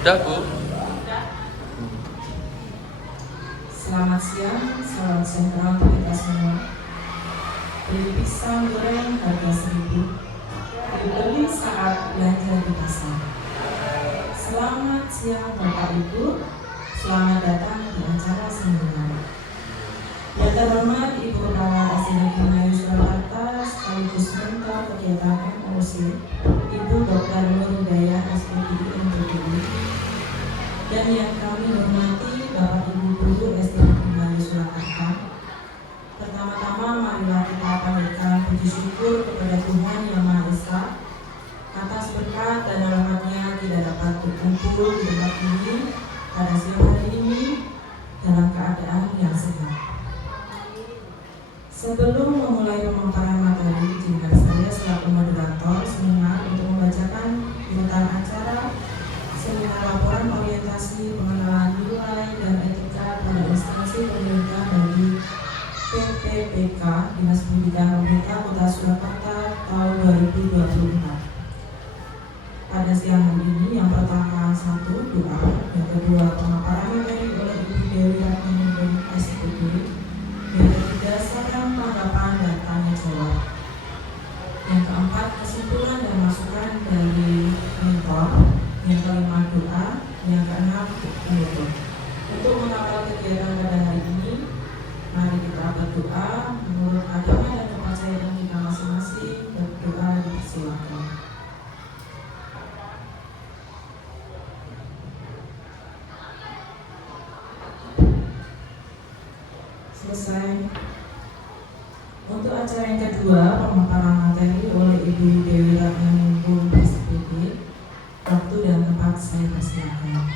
Udah, Bu. Selamat siang, salam sejahtera untuk kita semua. Beli pisang goreng harga 1.000, dibeli saat belanja di pasar. Selamat siang Bapak Ibu, selamat datang di acara seminar. Yang terhormat Ibu Kepala SD Negeri Melayu Surakarta sekaligus Mentor Kegiatan MOC, Ibu Dr. Nur Hidayah SPDI MPDI, dan yang kami hormati Bapak Ibu Guru SD Negeri Melayu Surakarta. Pertama-tama marilah kita panjatkan puji syukur kepada Tuhan Yang Maha Esa atas berkat dan rahmat-Nya kita dapat berkumpul di tempat ini pada siang hari ini dalam keadaan yang sehat. Sebelum memulai pemaparan materi, izinkan saya selaku moderator seminar untuk membacakan urutan acara seminar laporan orientasi pengenalan nilai dan etika pada instansi pemerintah bagi PPPK Dinas Pendidikan Pemerintah Kota Surakarta tahun 2024. Pada siang hari ini, yang pertama 1 doa, yang kedua pemaparan materi oleh Ibu Dewi Ratnaningrum SPD, yang ketiga saran tanggapan dan tanya jawab, yang keempat kesimpulan dan masukan dari mentor, yang kelima doa, yang keenam penutup. Untuk mengawal kegiatan pada hari ini, mari kita berdoa menurut agama dan kepercayaan kita masing-masing. Berdoa dipersilakan. Selesai. Untuk acara yang kedua, pemaparan materi oleh Ibu Dewi Ratnaningrum SPD. Waktu dan tempat saya persilakan.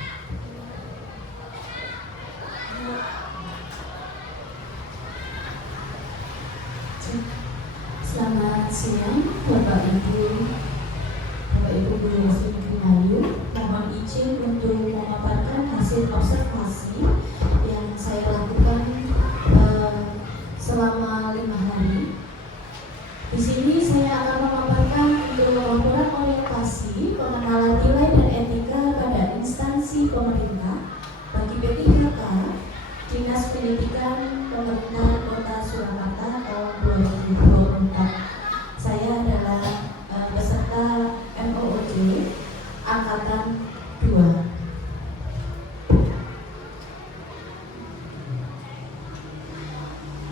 Selamat siang Bapak Ibu Guru SD Negeri Melayu. Mohon izin untuk memaparkan hasil observasi yang saya lakukan selama 5 hari. Di sini saya akan memaparkan untuk laporan orientasi pengenalan nilai dan etika pada instansi pemerintah bagi P3K Dinas Pendidikan Pemerintah Kota Surakarta tahun 2024. Saya adalah peserta MOOC Angkatan 2.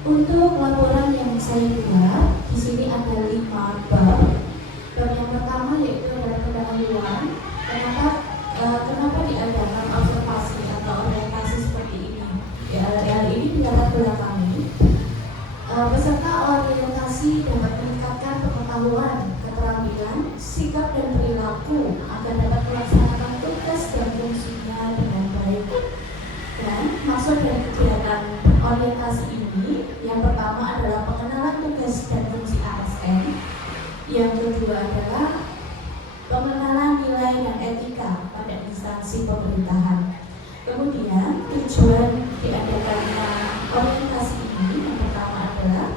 Untuk laporan yang saya buat, di sini ada 5 bab. Bab yang pertama yaitu adalah pendahuluan. Kenapa diadakan observasi atau orientasi seperti ini? Hal ini dilatar belakangi. Peserta orientasi dapat meningkatkan pengetahuan, keterampilan, sikap dan perilaku agar dapat melaksanakan tugas dan fungsinya dengan baik. Dan maksud dari kegiatan orientasi ini, yang pertama adalah pengenalan tugas dan fungsi ASN, yang kedua adalah pengenalan nilai dan etika pada instansi pemerintahan. Kemudian tujuan diadakannya orientasi ini yang pertama adalah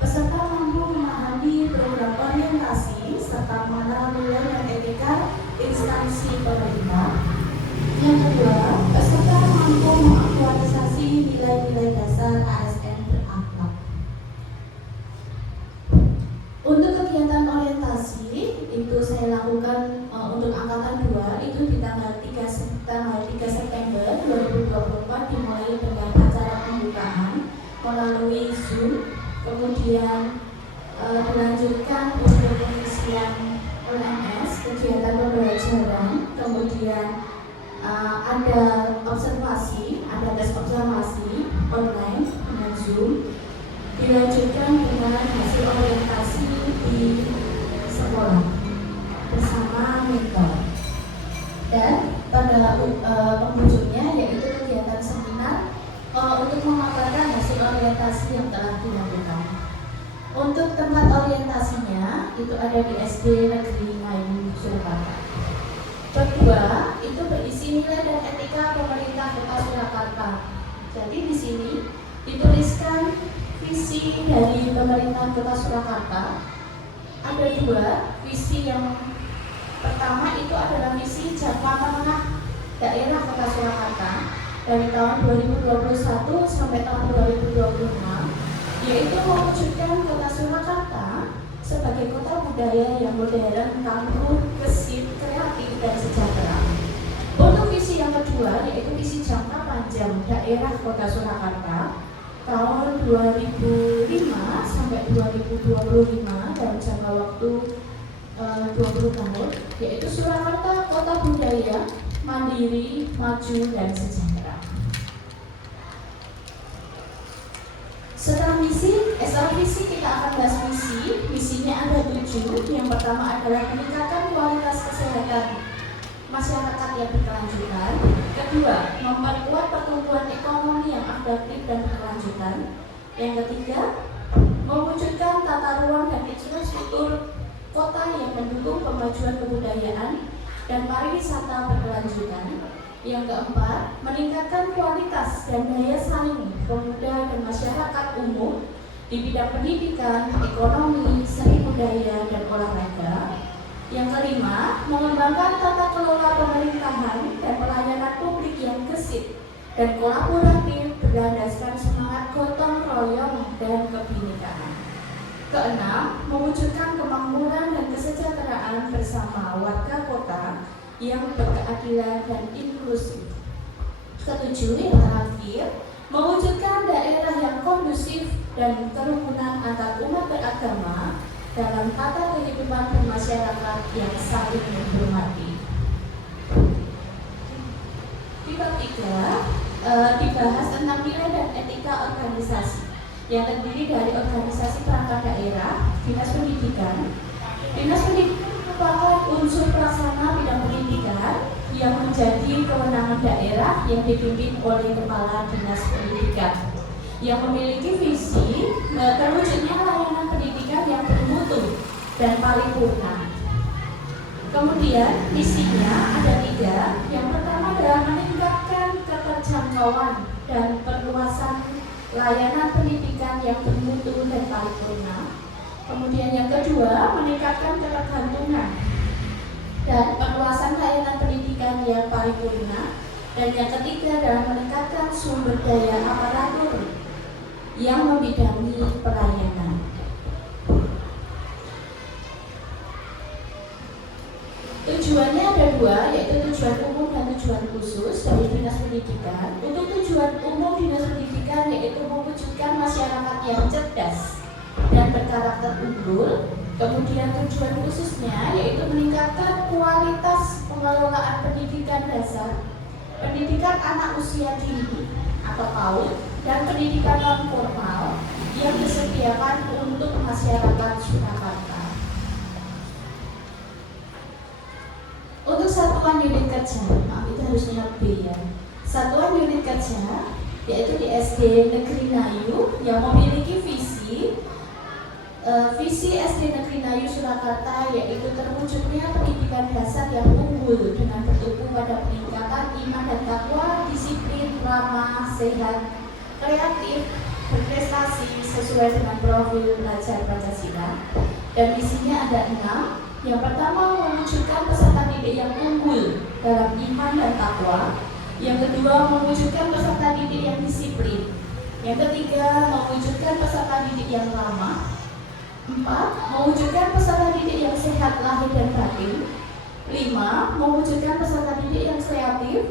peserta mampu memahami program orientasi serta mengenal nilai dan etika instansi pemerintah. Yang kedua, peserta mampu mengaktualisasi nilai-nilai dasar ASN berakhlak. Untuk kegiatan orientasi itu saya lakukan untuk angkatan 2 itu di tanggal 3 September 2024 dimulai dengan acara pembukaan melalui Zoom, kemudian dilanjutkan untuk pengisian LMS, kegiatan pembelajaran, kemudian ada observasi, ada tes observasi online dengan Zoom, dilanjutkan dengan hasil orientasi di sekolah bersama mentor. Dan pada penghujungnya yaitu kegiatan seminar untuk memaparkan hasil orientasi yang telah dilakukan. Untuk tempat orientasinya itu ada di SD Negeri Melayu Surakarta. Kedua, itu berisi nilai dan etika pemerintah Kota Surakarta. Jadi di sini dituliskan visi dari pemerintah Kota Surakarta. Ada 2, visi yang pertama itu adalah visi jangka menengah daerah Kota Surakarta dari tahun 2021 sampai tahun 2025, yaitu mewujudkan Kota Surakarta sebagai kota budaya yang modern, tangguh, gesit, kreatif, dan sejahtera. Untuk visi yang kedua, yaitu visi jangka panjang daerah Kota Surakarta tahun 2005 sampai 2025 dalam jangka waktu 20 tahun, yaitu Surakarta kota budaya, mandiri, maju, dan sejahtera. Setelah visi kita akan bahas misi. Misinya ada 7. Yang pertama adalah meningkatkan kualitas kesehatan masyarakat yang berkelanjutan. Kedua, memperkuat pertumbuhan ekonomi yang adaptif dan berkelanjutan. Yang ketiga, mewujudkan tata ruang dan infrastruktur kota yang mendukung kemajuan kebudayaan dan pariwisata berkelanjutan. Yang keempat, meningkatkan kualitas dan daya saing pemuda dan masyarakat umum di bidang pendidikan, ekonomi, seni budaya, dan olahraga. Yang kelima, mengembangkan tata kelola pemerintahan dan pelayanan publik yang gesit dan kolaboratif berdasarkan semangat gotong royong dan kebinekaan. Keenam, mewujudkan kemakmuran dan kesejahteraan bersama warga kota yang berkeadilan dan inklusif. Ketujuh, yang terakhir, mewujudkan daerah yang kondusif dan kerukunan antar umat beragama dalam tata kehidupan bermasyarakat yang saling menghormati. Di bab 3 dibahas tentang nilai dan etika organisasi yang terdiri dari organisasi perangkat daerah, dinas pendidikan. Dinas pendidikan merupakan unsur pelaksana bidang pendidikan yang menjadi kewenangan daerah yang dipimpin oleh kepala dinas pendidikan, yang memiliki visi terwujudnya layanan pendidikan yang bermutu dan paripurna. Kemudian misinya ada 3. Yang pertama adalah meningkatkan keterjangkauan dan perluasan layanan pendidikan yang bermutu dan paripurna. Kemudian yang kedua, meningkatkan ketergantungan dan perluasan layanan pendidikan yang paripurna. Dan yang ketiga adalah meningkatkan sumber daya aparatur yang membidangi pelayanan. Tujuannya ada 2, yaitu tujuan umum dan tujuan khusus dari dinas pendidikan. Untuk tujuan umum dinas pendidikan yaitu mewujudkan masyarakat yang cerdas dan berkarakter unggul. Kemudian tujuan khususnya yaitu meningkatkan kualitas pengelolaan pendidikan dasar, pendidikan anak usia dini atau PAUD, dan pendidikan non formal yang disediakan untuk masyarakat Surakarta. Untuk satuan unit kerja, itu harusnya B ya. Satuan unit kerja yaitu di SD Negeri Nayu yang memiliki visi SD Negeri Nayu Surakarta yaitu terwujudnya pendidikan dasar yang unggul dengan bertumpu pada peningkatan iman dan takwa, disiplin, ramah, sehat, kreatif, berprestasi sesuai dengan profil pelajar Pancasila. Dan misinya ada 6. Yang pertama, mewujudkan peserta didik yang unggul dalam iman dan takwa. Yang kedua, mewujudkan peserta didik yang disiplin. Yang ketiga, mewujudkan peserta didik yang ramah. 4. Mewujudkan peserta didik yang sehat lahir dan batin. 5. Mewujudkan peserta didik yang kreatif.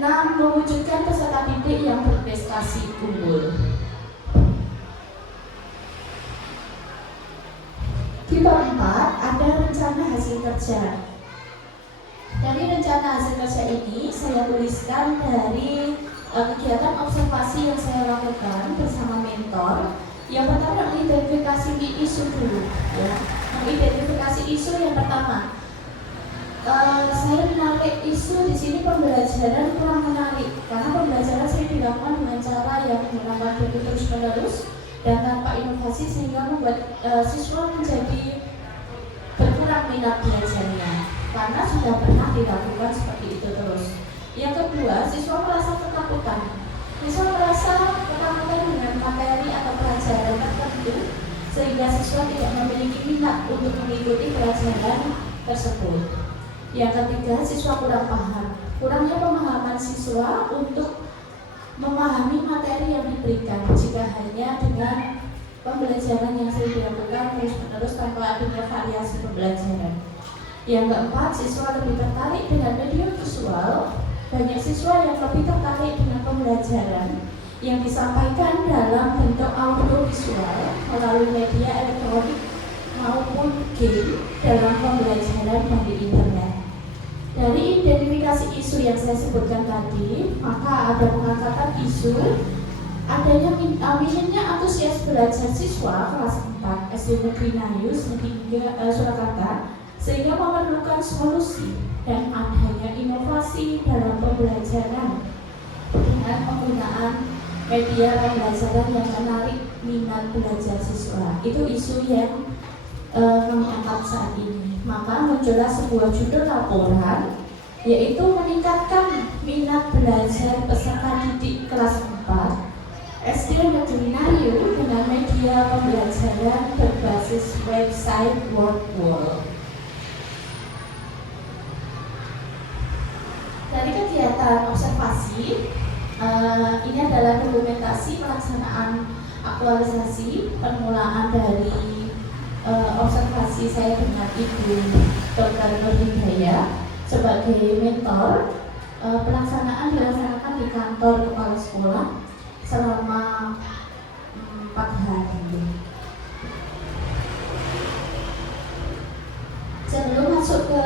6. Mewujudkan peserta didik yang berprestasi unggul. Di bab 4 ada rencana hasil kerja. Dari rencana hasil kerja ini saya tuliskan dari kegiatan observasi yang saya lakukan bersama mentor. Yang pertama, mengidentifikasi isu dulu, ya. Mengidentifikasi isu yang pertama. Saya menarik isu di sini pembelajaran kurang menarik karena pembelajaran sering dilakukan dengan cara yang menggunakan terus menerus dan tanpa inovasi sehingga membuat siswa menjadi berkurang minat belajarnya karena sudah pernah dilakukan seperti itu terus. Yang kedua, siswa merasa ketakutan. Siswa merasa ketakutan dengan materi atau pelajaran tertentu sehingga siswa tidak memiliki minat untuk mengikuti pelajaran tersebut. Yang ketiga, siswa kurang paham. kurangnya pemahaman siswa untuk memahami materi yang diberikan jika hanya dengan pembelajaran yang sering dilakukan terus-menerus tanpa adanya variasi pembelajaran. Yang keempat, siswa lebih tertarik dengan media visual. Banyak siswa yang lebih tertarik dengan pembelajaran yang disampaikan dalam bentuk audiovisual melalui media elektronik maupun game dalam pembelajaran dari internet. Dari identifikasi isu yang saya sebutkan tadi, maka ada pengangkatan isu adanya minimnya antusias belajar siswa kelas 4 SD Negeri Nayus hingga Surakarta, sehingga memerlukan solusi dan adanya inovasi dalam pembelajaran dengan penggunaan media pembelajaran yang menarik minat belajar siswa. Itu isu yang kami angkat saat ini. Maka muncullah sebuah judul laporan, yaitu meningkatkan minat belajar peserta didik kelas 4 SD Negeri Nayu dengan media pembelajaran berbasis website WordWall. Dari kegiatan observasi, ini adalah dokumentasi pelaksanaan aktualisasi permulaan dari observasi saya dengan Ibu Dr. Nur Hidayah sebagai mentor. Pelaksanaan dilaksanakan di kantor kepala sekolah selama 4 hari. Sebelum masuk ke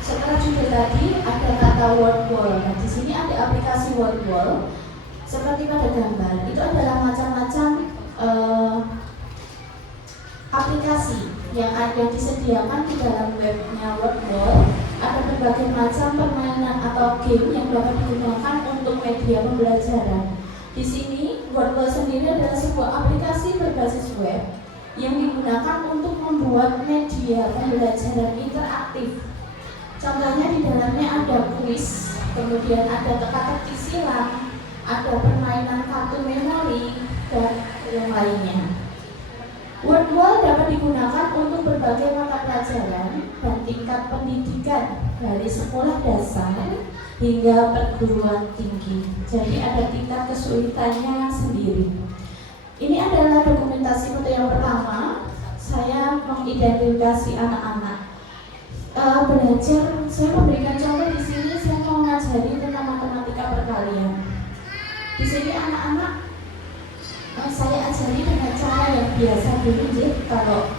setelah judul tadi ada kata WordWall. Nah, di sini ada aplikasi WordWall. Seperti pada gambar, itu adalah macam-macam aplikasi yang ada disediakan di dalam webnya WordWall. Ada berbagai macam permainan atau game yang dapat digunakan untuk media pembelajaran. Di sini WordWall sendiri adalah sebuah aplikasi berbasis web yang digunakan untuk membuat media pembelajaran interaktif. Contohnya di dalamnya ada kuis, kemudian ada teka-teki silang, ada permainan kartu memori, dan yang lainnya. WordWall dapat digunakan untuk berbagai mata pelajaran dan tingkat pendidikan dari sekolah dasar hingga perguruan tinggi. Jadi ada tingkat kesulitannya sendiri. Ini adalah dokumentasi foto yang pertama. Saya mengidentifikasi anak-anak belajar. Saya memberikan contoh di sini. Saya mau mengajari tentang matematika perkalian. Di sini anak-anak saya ajari dengan cara yang biasa dulu, kalau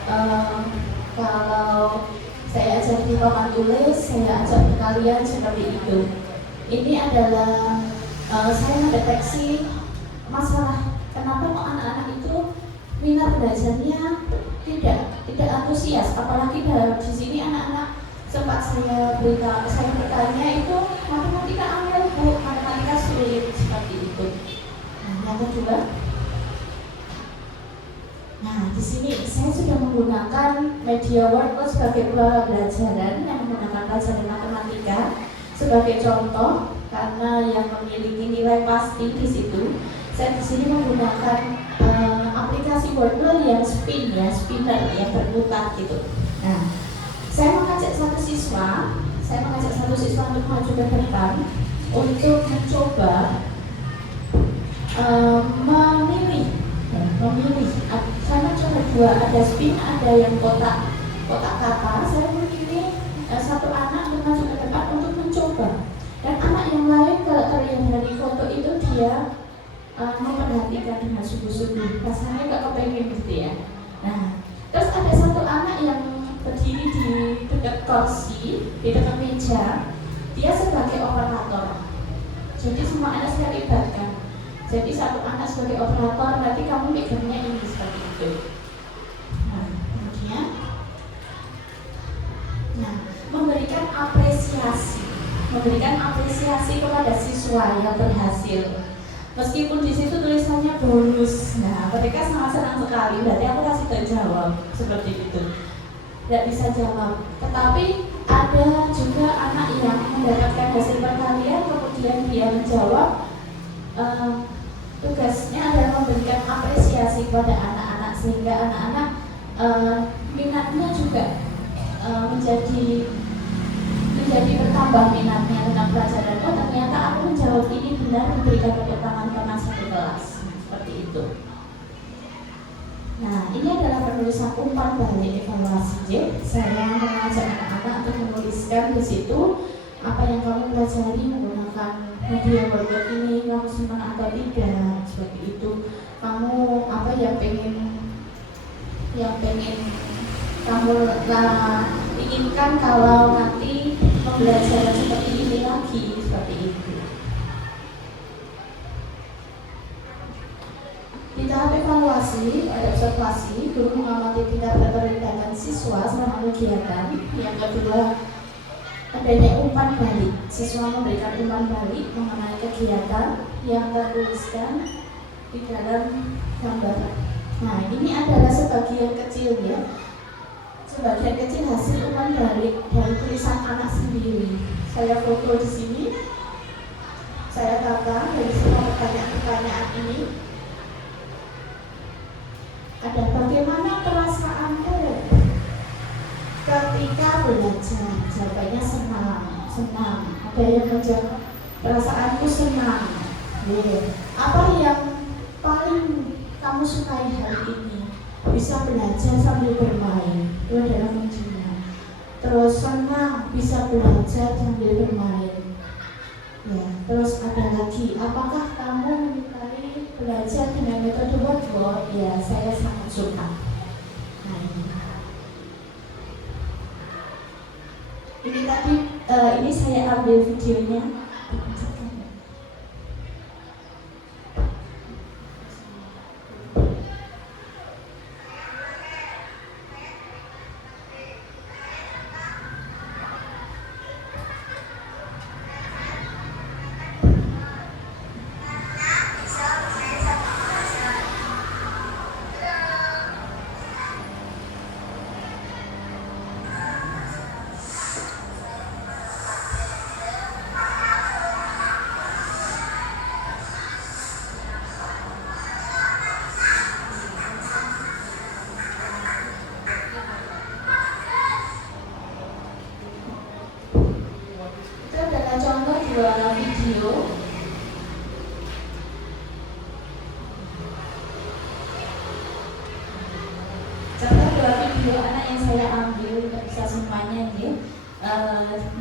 saya ajari papan tulis, saya ajak kalian seperti itu. Ini adalah saya mendeteksi masalah kenapa kok anak-anak itu minat belajarnya tidak antusias, apalagi di sini anak-anak sempat saya bertanya itu matematika angel bu, matematika sulit seperti itu. Nah, yang kedua. Nah, di sini saya sudah menggunakan media WordWall sebagai pembelajaran yang menggunakan pelajaran matematika sebagai contoh karena yang memiliki nilai pasti di situ. Saya di sini menggunakan aplikasi WordWall yang spinner yang berputar gitu. Nah, saya mengajak satu siswa untuk maju ke depan untuk mencoba memilih. Saya coba dua, ada spin, ada yang kotak kata. Saya memilih satu anak untuk maju ke depan untuk mencoba. Dan anak yang lain kalau terlihat dari foto itu dia memperhatikan dengan sungguh-sungguh. Rasanya nggak kepengen gitu ya. Nah, terus ada satu anak yang berdiri di dekat kursi, di dekat meja. Dia sebagai operator. Jadi semua anak saya libatkan. Jadi satu anak sebagai operator, nanti kamu mikirnya ini seperti itu. Nah, kemudian, memberikan apresiasi kepada siswa yang berhasil. Meskipun di situ tulisannya bonus. Nah, mereka sangat senang sekali. Berarti aku kasih jawab seperti itu. Tidak bisa jawab. Tetapi ada juga anak yang mendapatkan hasil perkalian, kemudian dia menjawab. Tugasnya adalah memberikan apresiasi kepada anak-anak sehingga anak-anak minatnya juga menjadi jadi bertambah minatnya tentang pelajaran. Oh ternyata aku menjawab ini benar diberikan tepuk tangan karena satu kelas seperti itu. Nah, ini adalah penulisan umpan balik evaluasi. Saya mengajak anak-anak untuk menuliskan di situ apa yang kamu pelajari menggunakan media WordWord ini, kamu senang atau tidak, seperti itu. Kamu apa yang pengen kamu inginkan kalau nanti pembelajaran seperti ini lagi, seperti itu. Di tahap evaluasi, ada observasi, guru mengamati tingkat keterlibatan siswa selama kegiatan. Yang kedua, adanya umpan balik. Siswa memberikan umpan balik mengenai kegiatan yang tertuliskan di dalam gambar. Nah, ini adalah sebagian kecil ya. Sebagian kecil hasil umpan balik dari tulisan anak sendiri. Saya foto di sini. Saya tata dari semua pertanyaan-pertanyaan ini. Ada bagaimana perasaanmu ketika belajar? Jawabannya senang. Ada yang menjawab perasaanku senang. Apa yang paling kamu sukai hari ini? Bisa belajar sambil bermain. Itu adalah kuncinya. Terus senang bisa belajar sambil bermain. Ya, terus ada lagi, apakah kamu menyukai belajar dengan metode WordWord? Ya, saya sangat suka. Nah, ini tadi, ini saya ambil videonya. Video. Contoh dua video anak yang saya ambil, tidak bisa semuanya ya.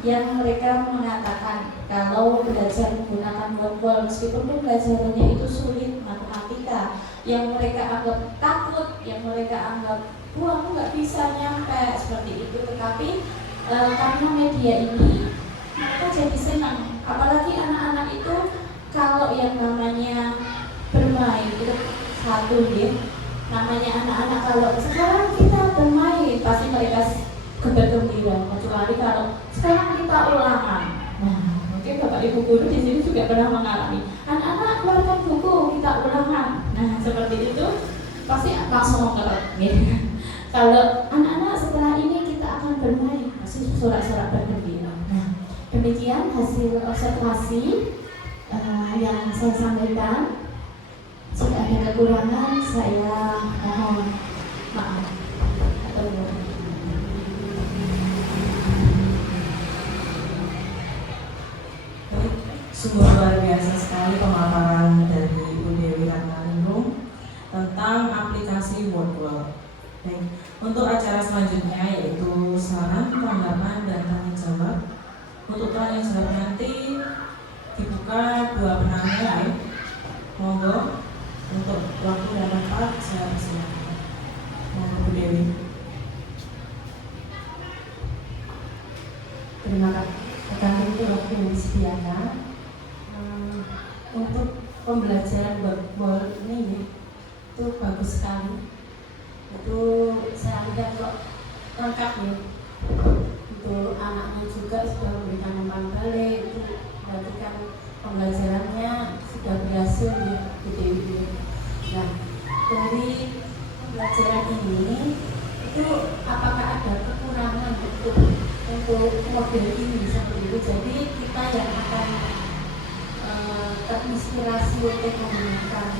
Yang mereka mengatakan kalau belajar menggunakan WordWord meskipun pembelajarannya itu sulit matematika, yang mereka anggap takut, yang mereka anggap aku nggak bisa nyampe seperti itu, tetapi karena media ini mereka jadi senang. Apalagi anak-anak itu kalau yang namanya bermain itu satu ya. Namanya anak-anak kalau sekarang kita bermain pasti mereka gembira. Kecuali kalau sekarang kita ulangan. Nah, mungkin Bapak Ibu guru di sini juga pernah mengalami. Anak-anak keluarkan buku kita ulangan. Nah, seperti itu pasti langsung mengkerut. Ya. Kalau anak-anak setelah ini kita akan bermain, pasti sorak-sorak bergembira. Nah, demikian hasil observasi yang saya sampaikan. Jika ada kekurangan, saya mohon maaf. Sungguh luar biasa sekali pemaparan dari Ibu Dewi Ratnalingrum tentang aplikasi WordWord. Baik, untuk acara selanjutnya yaitu saran, tanggapan, dan tanya jawab. Untuk tanya jawab nanti dibuka 2 penanya ya. Monggo untuk waktu dan tempat saya persilakan. Monggo Bu Dewi. Terima kasih atas waktu yang disediakan. Untuk pembelajaran WordWord ini itu bagus sekali. Itu saya lihat kok lengkap ya. Untuk anaknya juga sudah memberikan umpan balik, itu berarti kan pembelajarannya sudah berhasil ya Bu Dewi. Nah, dari pembelajaran ini itu apakah ada kekurangan untuk model ini seperti itu? Jadi kita yang akan terinspirasi untuk menggunakan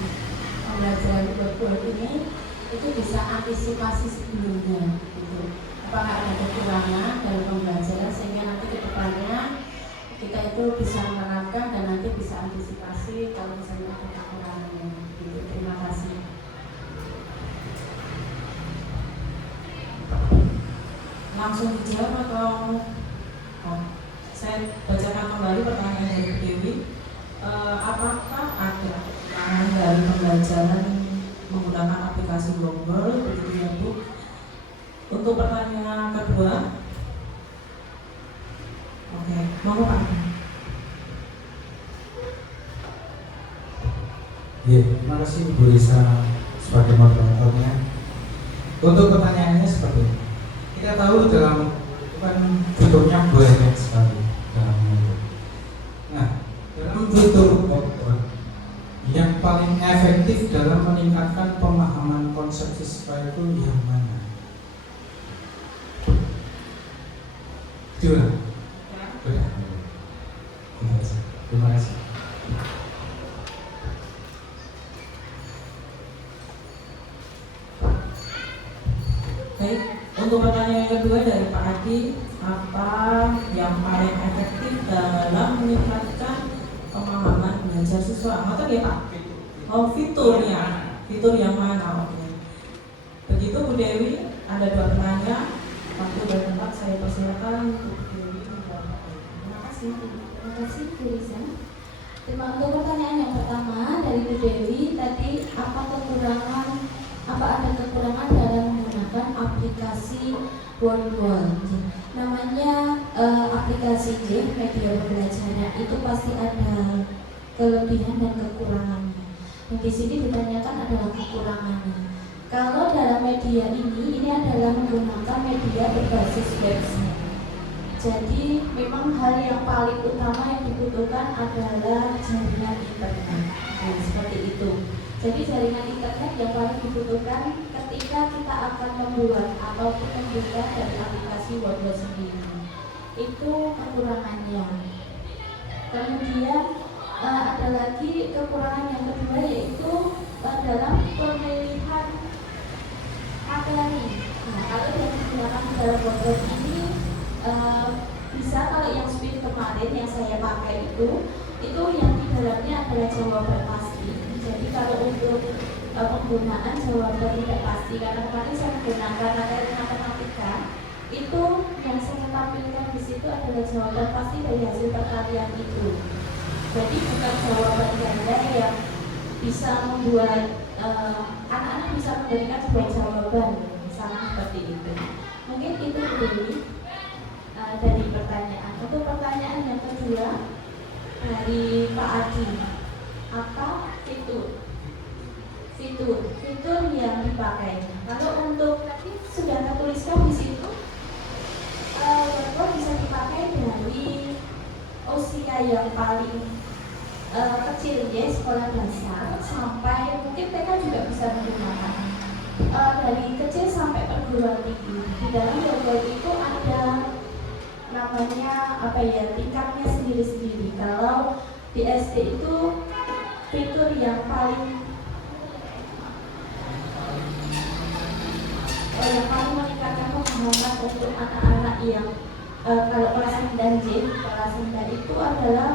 pembelajaran WordWord ini itu bisa antisipasi sebelumnya gitu. Apakah ada kekurangan dalam pembelajaran sehingga nanti ketika kedepannya kita itu bisa menerapkan dan nanti bisa antisipasi kalau misalnya ada kekurangannya. Gitu. Terima kasih. Langsung dijawab atau saya bacakan kembali pertanyaan dari Bu Dewi. Apakah ada kekurangan dari pembelajaran menggunakan aplikasi Bloomberg begitu ya Bu? Untuk pertanyaan kedua, oke, mau Pak? Ya, terima kasih Bu Risa sebagai moderatornya. Untuk pertanyaannya seperti ini. Kita tahu dalam kan fiturnya banyak sekali dalamnya itu. Nah, dalam fitur Bloomberg yang paling efektif dalam meningkatkan pemahaman konsep siswa itu yang mana? Sudah. Terima kasih. Baik, untuk pertanyaan yang kedua dari Pak Adi, apa yang paling efektif dalam meningkatkan pemahaman belajar siswa? Apa ya Pak? Oh, fiturnya, fitur yang mana? Oke. Begitu Bu Dewi, ada dua pertanyaan. Waktu dan tempat saya persilakan untuk Bu Dewi menjawab. Terima kasih. Terima kasih Bu Risa. Untuk pertanyaan yang pertama dari Bu Dewi tadi, apa ada kekurangan dalam menggunakan aplikasi Wordwall? Namanya aplikasi media pembelajaran itu pasti ada kelebihan dan kekurangannya. Yang di sini ditanyakan adalah kekurangannya. Kalau dalam media ini adalah menggunakan media berbasis website. Jadi memang hal yang paling utama yang dibutuhkan adalah jaringan internet. Nah, seperti itu. Jadi jaringan internet yang paling dibutuhkan ketika kita akan membuat ataupun membuka dari aplikasi Wordwall sendiri. Itu kekurangannya. Kemudian ada lagi kekurangan yang kedua, yaitu dalam pemilihan materi. Nah, kalau yang digunakan dalam Wordwall ini bisa, kalau yang speed kemarin yang saya pakai itu yang di dalamnya adalah jawaban pasti. Jadi kalau untuk penggunaan jawaban tidak pasti, karena kemarin saya menggunakan materi matematika, itu yang saya tampilkan di situ adalah jawaban pasti dari hasil perkalian itu. Jadi bukan jawaban ganda yang bisa membuat anak-anak bisa memberikan sebuah jawaban sama seperti itu. Mungkin itu dulu dari pertanyaan. Untuk pertanyaan yang kedua dari Pak Adi, apa fitur yang dipakai? Kalau untuk tadi sudah tertuliskan di situ, Wordwall bisa dipakai dari usia yang paling kecil ya, sekolah dasar, sampai mungkin TK juga bisa menggunakan. Dari kecil sampai perguruan tinggi. Di dalam Wordwall itu ada namanya tingkatnya sendiri-sendiri. Kalau di SD itu fitur yang paling meningkatkan pemahaman untuk anak-anak yang kalau kelas rendah kelas rendah itu adalah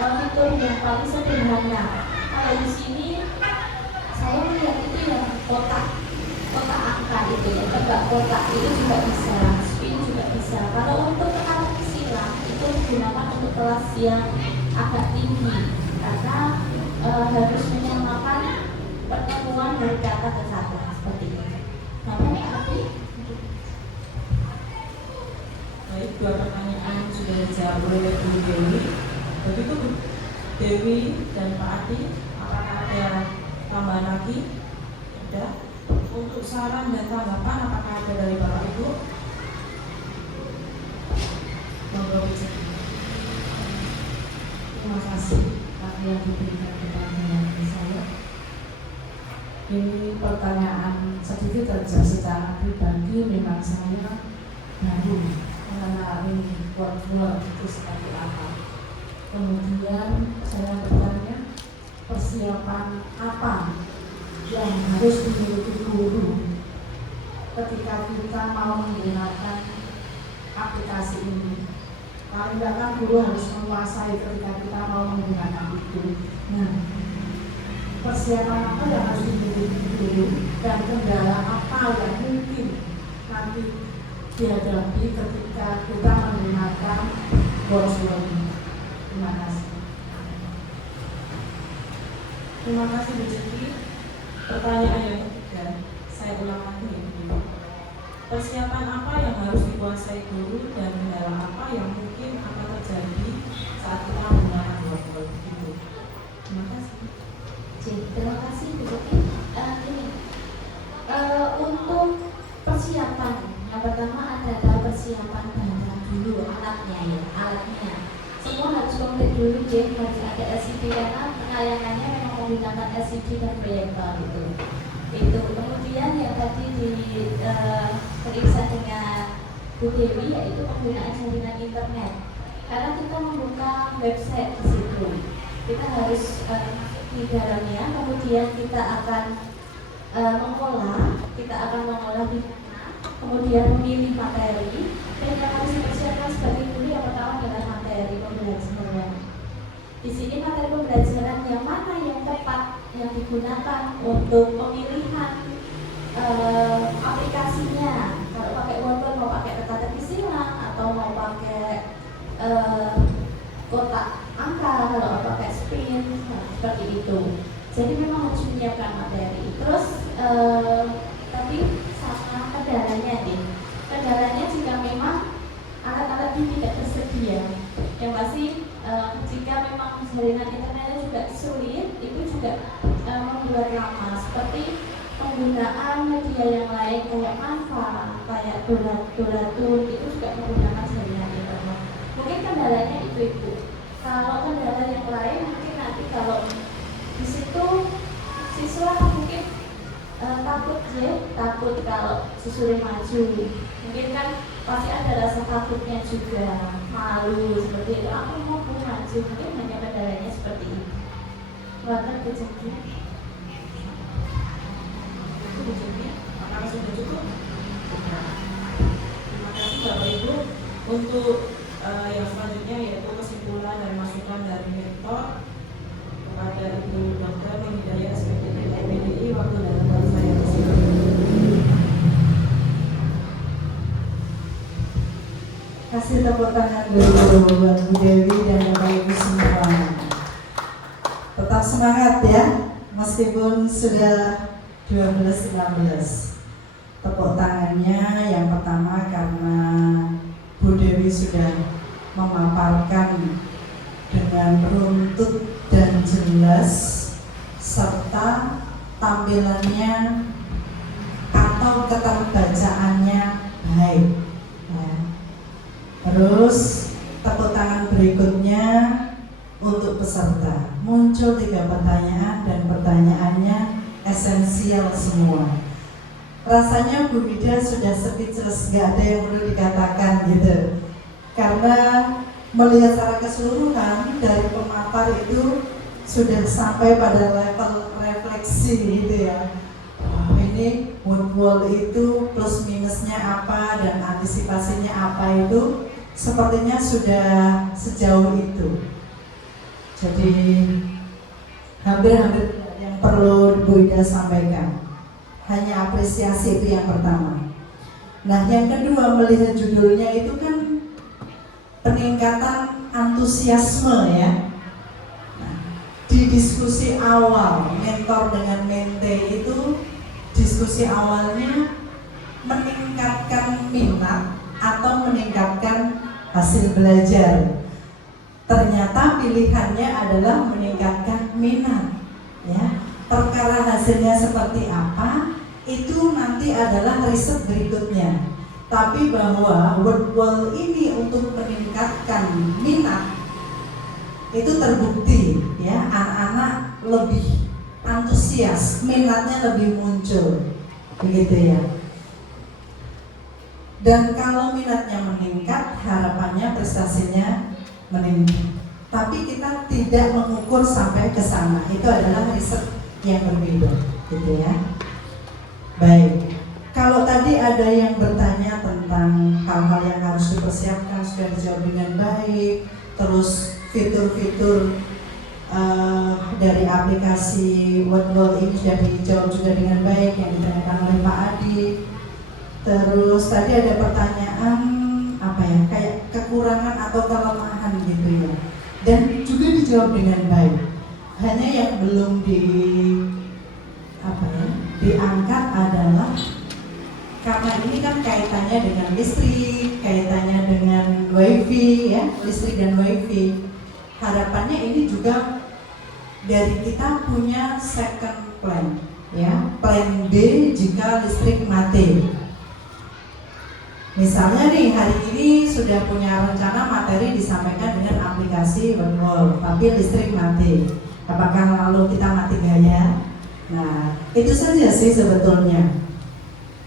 fitur yang paling sederhana. Kalau di sini saya melihat itu yang kotak angka itu ya, tebak kotak itu juga bisa, spin juga bisa. Kalau untuk anak silang itu digunakan untuk kelas yang agak tinggi karena harus menyamakan pertemuan dari kata ke kata seperti itu. Namanya Abi. Baik, dua pertanyaan sudah dijawab oleh Bu Dewi. Begitu Bu Dewi dan Pak Adi, apakah ada tambahan lagi? Ada. Untuk saran dan tanggapan, apakah ada dari Bapak Ibu? Monggo bicara. Terima kasih waktu yang diberikan kepada saya. Ini pertanyaan sedikit saja secara pribadi, memang saya baru mengenali Wordwall itu seperti apa. Kemudian saya bertanya, persiapan apa yang harus dimiliki guru ketika kita mau menggunakan aplikasi ini. paling tidak kan guru harus menguasai ketika kita mau menggunakan itu. Nah, persiapan apa yang harus dimiliki guru dan kendala apa yang mungkin nanti dihadapi ketika kita menggunakan Wordsworth ini. Terima kasih. Terima kasih Bu Ciki. Pertanyaan yang ketiga, saya ulang lagi ya. Persiapan apa yang harus dikuasai guru dan kendala apa yang mungkin akan terjadi saat kita menggunakan Wordsworth itu? Terima kasih. Terima kasih Bu Ciki. Untuk persiapan, yang pertama adalah persiapan bahan dulu, alatnya. Semua harus komplit dulu, jadi harus ada LCD karena penayangannya memang menggunakan LCD dan proyektor itu. Kemudian yang tadi diperiksa dengan Bu Dewi yaitu penggunaan jaringan internet. Karena kita membuka website di situ, kita harus masuk di dalamnya, kemudian kita akan mengolah di mana, kemudian memilih materi, dan yang harus dipersiapkan sebagai guru yang pertama adalah materi pembelajaran. Di sini materi pembelajaran yang mana yang tepat yang digunakan untuk pemilihan aplikasinya. Kalau pakai Wordsworth mau pakai teka-teki silang atau mau pakai kotak angka, kalau mau pakai spin, seperti itu. Jadi memang harus menyiapkan materi. Terus tapi sama kendalanya nih. Kendalanya jika memang alat-alat ini tidak tersedia, yang pasti jika memang jaringan internetnya juga sulit, itu juga membuat lama. Seperti penggunaan media yang lain kayak Manfa, kayak Dolatun, itu juga menggunakan jaringan internet. Mungkin kendalanya itu. Kalau kendala yang lain mungkin nanti kalau di situ siswa mungkin takut kalau disuruh maju. Mungkin kan pasti ada rasa takutnya juga, malu seperti itu. Aku mau maju, mungkin hanya kendalanya seperti itu. Wajar kejadian. Itu Bu Ciki. Apakah sudah cukup? Terima kasih Bapak Ibu. Untuk yang selanjutnya yaitu kesimpulan dan masukan dari rektor kepada Ibu Dr. Hidayah SPDI MPDI waktu dan tempat saya bersilakan. Kasih tepuk tangan dulu buat Bu Dewi dan Bapak Ibu semua. Tetap semangat ya, meskipun sudah 12-16. Tepuk tangannya yang pertama karena Bu Dewi sudah memaparkan dengan runtut dan jelas serta tampilannya atau keterbacaannya baik ya. Terus tepuk tangan berikutnya untuk peserta. Muncul 3 pertanyaan dan pertanyaannya esensial semua. Rasanya Bu Wida sudah speechless, gak ada yang perlu dikatakan gitu. Karena melihat secara keseluruhan dari pemapar itu sudah sampai pada level refleksi gitu ya. Ini mood wall itu plus minusnya apa dan antisipasinya apa itu sepertinya sudah sejauh itu. Jadi hampir-hampir yang perlu Bu Ida sampaikan. Hanya apresiasi itu yang pertama. Nah yang kedua, melihat judulnya itu kan peningkatan antusiasme ya. Nah, di diskusi awal mentor dengan mente itu diskusi awalnya meningkatkan minat atau meningkatkan hasil belajar. Ternyata pilihannya adalah meningkatkan minat ya. Perkara hasilnya seperti apa itu nanti adalah riset berikutnya. Tapi bahwa word wall ini untuk meningkatkan minat itu terbukti ya, anak-anak lebih antusias, minatnya lebih muncul begitu ya. Dan kalau minatnya meningkat, harapannya prestasinya meningkat. Tapi kita tidak mengukur sampai ke sana. Itu adalah riset yang berbeda gitu ya. Baik. Kalau tadi ada yang bertanya tentang tentang hal-hal yang harus dipersiapkan sudah dijawab dengan baik. Terus fitur-fitur dari aplikasi Wordwall ini sudah dijawab juga dengan baik yang ditanyakan oleh Pak Adi. Terus tadi ada pertanyaan kayak kekurangan atau kelemahan gitu ya, dan juga dijawab dengan baik. Hanya yang belum diangkat adalah karena ini kan kaitannya dengan listrik, kaitannya dengan wifi ya, listrik dan wifi. Harapannya ini juga dari kita punya second plan ya, plan B jika listrik mati. Misalnya nih hari ini sudah punya rencana materi disampaikan dengan aplikasi Wordwall, tapi listrik mati. Apakah lalu kita mati gaya? Nah, itu saja sih sebetulnya.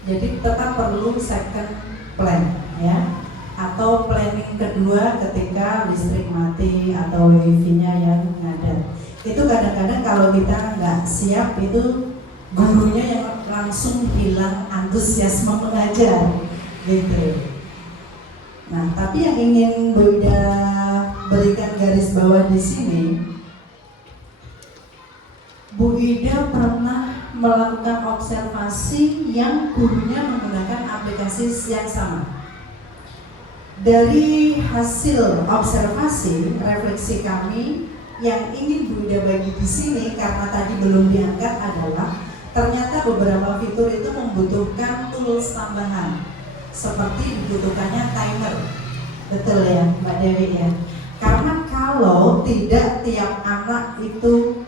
Jadi tetap perlu second plan ya, atau planning kedua ketika listrik mati atau wifi-nya yang ngadat. Itu kadang-kadang kalau kita nggak siap itu gurunya yang langsung hilang antusiasme mengajar gitu. Nah, tapi yang ingin Bu Ida berikan garis bawah di sini, Bu Ida pernah melakukan observasi yang gurunya menggunakan aplikasi yang sama. Dari hasil observasi, refleksi kami yang ingin Bu Ida bagi di sini karena tadi belum diangkat adalah ternyata beberapa fitur itu membutuhkan tools tambahan, seperti dibutuhkannya timer. Betul ya Mbak Dewi ya? Karena kalau tidak tiap anak itu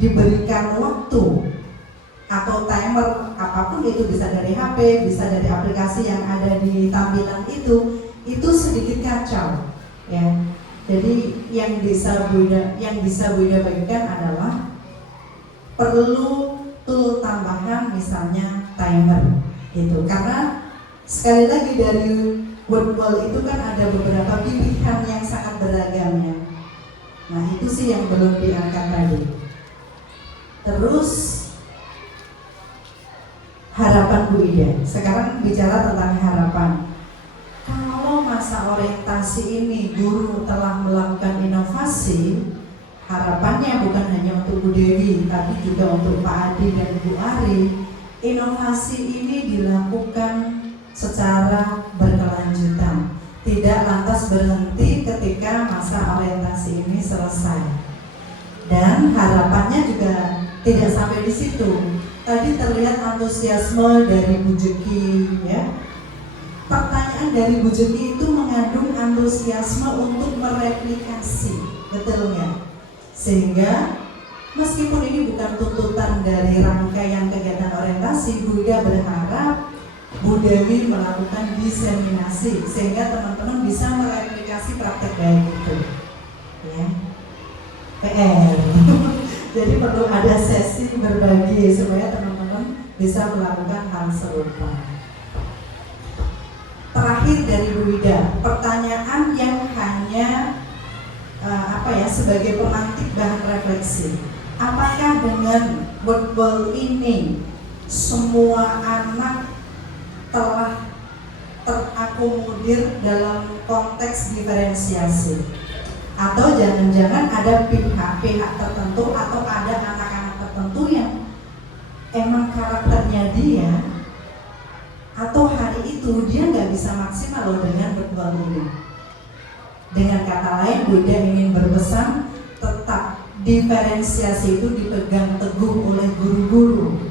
diberikan waktu atau timer apapun itu, bisa dari HP, bisa dari aplikasi yang ada di tampilan itu sedikit kacau ya. Jadi yang bisa Bu Ida bagikan adalah perlu tool tambahan, misalnya timer gitu. Karena sekali lagi dari Wordwall itu kan ada beberapa pilihan yang sangat beragam ya. Nah itu sih yang belum diangkat tadi. Terus harapan Bu Ida. Sekarang bicara tentang harapan. Kalau masa orientasi ini guru telah melakukan inovasi, harapannya bukan hanya untuk Bu Dewi, tapi juga untuk Pak Adi dan Bu Ari. Inovasi ini dilakukan secara berkelanjutan, tidak lantas berhenti ketika masa orientasi ini selesai. Dan harapannya juga tidak sampai di situ. Tadi terlihat antusiasme dari Bu Jeki ya. Pertanyaan dari Bu Jeki itu mengandung antusiasme untuk mereplikasi, betul nggak? Sehingga meskipun ini bukan tuntutan dari rangkaian kegiatan orientasi, Bu Ida berharap Bu Dewi melakukan diseminasi sehingga teman-teman bisa mereplikasi praktek baik itu ya. PR jadi perlu ada sesi berbagi supaya teman-teman bisa melakukan hal serupa. Terakhir dari Bu Ida, pertanyaan yang hanya sebagai pemantik bahan refleksi. Apakah dengan Wordwall ini semua anak telah terakomodir dalam konteks diferensiasi, atau jangan-jangan ada pihak-pihak tertentu atau ada anak-anak tertentu yang emang karakternya dia atau hari itu dia nggak bisa maksimal loh dengan Wordwall ini. Dengan kata lain, Bu Ida ingin berpesan tetap diferensiasi itu dipegang teguh oleh guru-guru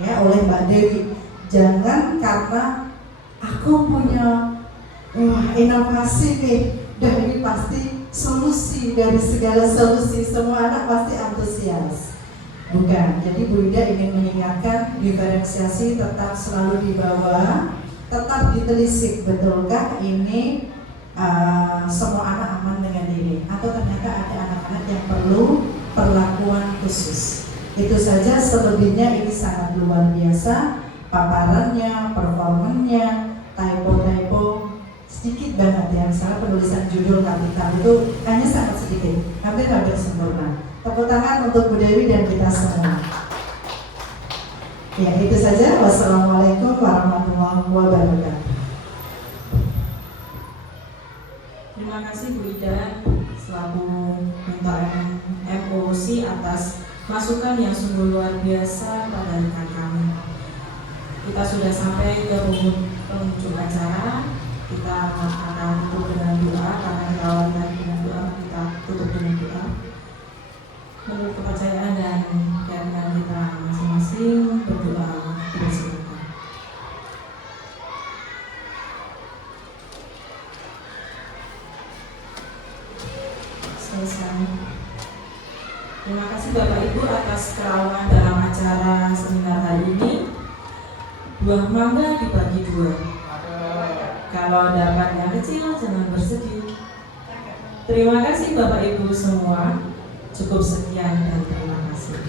ya, oleh Mbak Dewi. Jangan karena aku punya inovasi nih, dan ini pasti solusi dari segala solusi, semua anak pasti antusias. Bukan. Jadi Bu Ida ingin mengingatkan diferensiasi tetap selalu di bawah, tetap ditelisik, betulkah ini semua anak aman dengan ini, atau ternyata ada anak-anak yang perlu perlakuan khusus. Itu saja, selebihnya ini sangat luar biasa. Paparannya, performanya, typo-typo sedikit banget ya. Misalnya penulisan judul kapital itu hanya sangat sedikit, hampir-hampir sempurna. Tepuk tangan untuk Bu Dewi dan kita semua. Ya itu saja. Wassalamualaikum warahmatullahi wabarakatuh. Terima kasih Bu Ida selaku Mentor MOC atas masukan yang sungguh luar biasa pada rekan kami. Kita sudah sampai ke penghujung acara. Kita akan tutup dengan doa karena kita awali tadi dengan doa, kita tutup dengan doa. Menurut kepercayaan dan keyakinan kita masing-masing berdoa bersama. Selesai. Terima kasih Bapak Ibu atas kerawanan dalam acara seminar hari ini. Buah mangga dibagi dua. Kalau dapat yang kecil jangan bersedih. Terima kasih Bapak Ibu semua. Cukup sekian dan terima kasih.